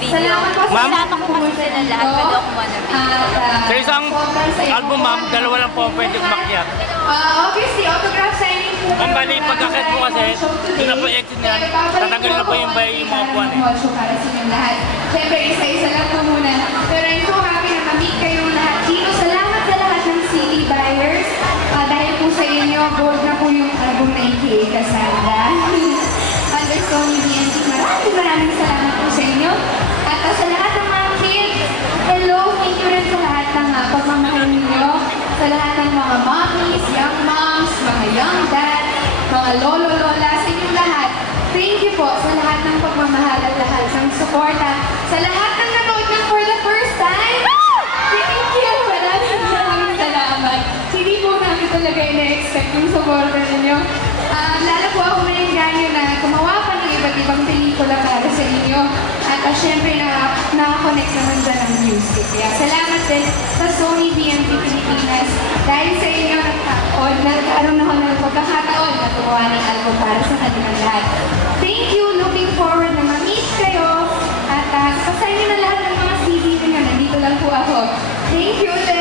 video. Kasama ko kasi sila lahat, pwede ako kumuha ng video. Sa isang album, ma'am, dalawa lang po pwede umakyat. Obviously, autograph signing po. Ang bali, pagkakit mo kasi, doon na po exit niyan, tatanggalin na po yung mga buwan eh. Para sa inyong lahat. Siyempre, isa-isa lang po muna. Pero I'm so happy na ma-meet kayong lahat dito. Salamat sa lahat ng CD buyers. Dahil po sa inyo, gold na po yung album na AKA Cassandra. Under Sony BNT, maraming salamat po sa inyo. At sa lahat ng mga kids, hello, thank you rin sa lahat ng pagmamahal ninyo. Sa lahat ng mga mommies, young moms, mga young dads, mga lolo-lola, sa inyong lahat. Thank you po sa lahat ng pagmamahal at lahat ng suporta. Sa lahat ng nanood na for the first time, thank you! Maraming salamat. Hindi po namin talaga ina-expect yung suporta ninyo. Lalo po ako maninganyo na gumawa pa ng iba't ibang pelikula para sa inyo. At syempre nakakonect naman dyan ang music. Kaya salamat din sa Sony BNT Pilipinas. Dahil sa inyo nagkaroon ako ng pagkakataon na gumawa ng album para sa kanilang lahat. Thank you! Looking forward na ma-meet kayo. At pasayin nyo na lahat ng mga CD ninyo. Nandito lang po ako. Thank you!